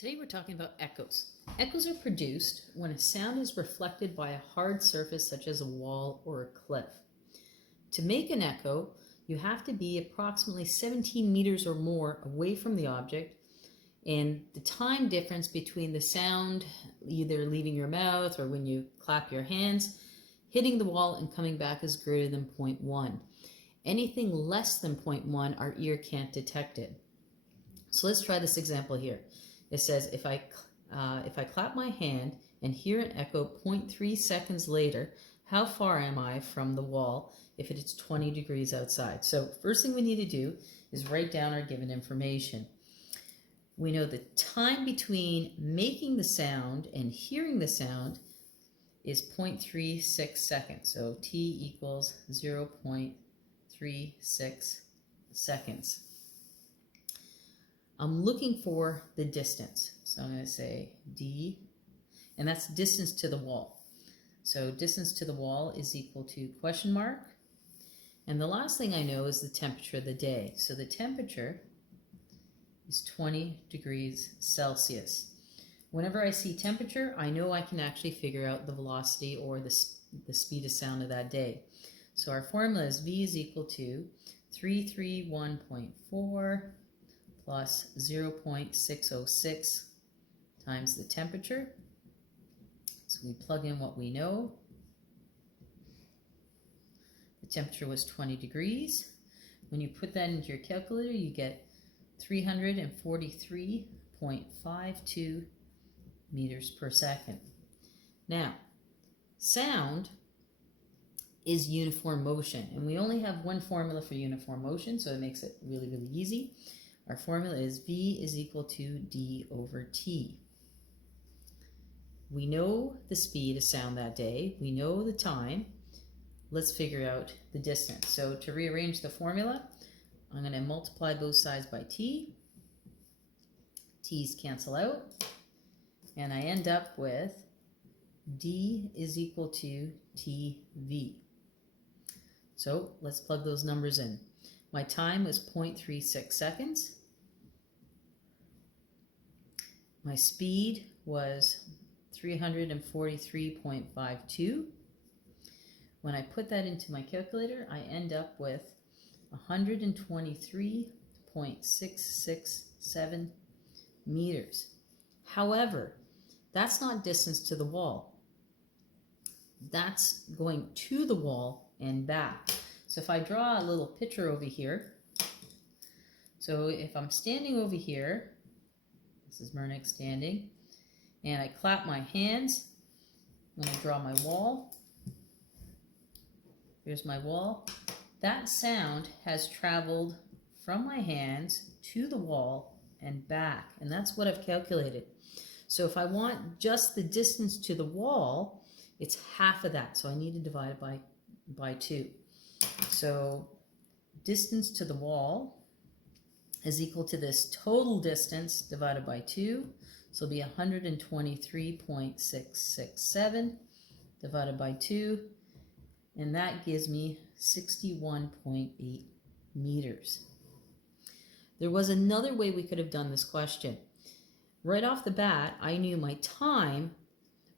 Today we're talking about echoes. Echoes are produced when a sound is reflected by a hard surface such as a wall or a cliff. To make an echo, you have to be approximately 17 meters or more away from the object, and the time difference between the sound either leaving your mouth or when you clap your hands, hitting the wall and coming back is greater than 0.1. Anything less than 0.1, our ear can't detect it. So let's try this example here. It says if I clap my hand and hear an echo 0.3 seconds later, how far am I from the wall if it's 20 degrees outside? So first thing we need to do is write down our given information. We know the time between making the sound and hearing the sound is 0.36 seconds. So t equals 0.36 seconds. I'm looking for the distance. So I'm going to say d, and that's distance to the wall. So distance to the wall is equal to question mark. And the last thing I know is the temperature of the day. So the temperature is 20 degrees Celsius. Whenever I see temperature, I know I can actually figure out the velocity or the speed of sound of that day. So our formula is V is equal to 331.4 plus 0.606 times the temperature. So we plug in what we know. The temperature was 20 degrees. When you put that into your calculator, you get 343.52 meters per second. Now, sound is uniform motion, and we only have one formula for uniform motion, so it makes it really, really easy. Our formula is V is equal to D over T. We know the speed of sound that day. We know the time. Let's figure out the distance. So to rearrange the formula, I'm going to multiply both sides by T. T's cancel out. And I end up with D is equal to TV. So let's plug those numbers in. My time was 0.36 seconds. My speed was 343.52. When I put that into my calculator, I end up with 123.667 meters. However, that's not distance to the wall. That's going to the wall and back. So if I draw a little picture over here, so if I'm standing over here, this is Murnick standing, and I clap my hands, I'm going to draw my wall. Here's my wall. That sound has traveled from my hands to the wall and back, and that's what I've calculated. So if I want just the distance to the wall, it's half of that, so I need to divide it by 2. So distance to the wall is equal to this total distance divided by 2. So it'll be 123.667 divided by 2. And that gives me 61.8 meters. There was another way we could have done this question. Right off the bat, I knew my time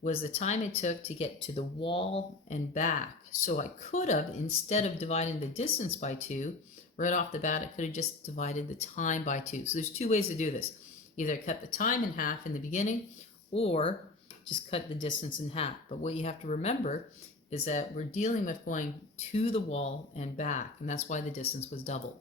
was the time it took to get to the wall and back. So I could have, instead of dividing the distance by 2, right off the bat, I could have just divided the time by 2. So there's two ways to do this. Either cut the time in half in the beginning, or just cut the distance in half. But what you have to remember is that we're dealing with going to the wall and back, and that's why the distance was doubled.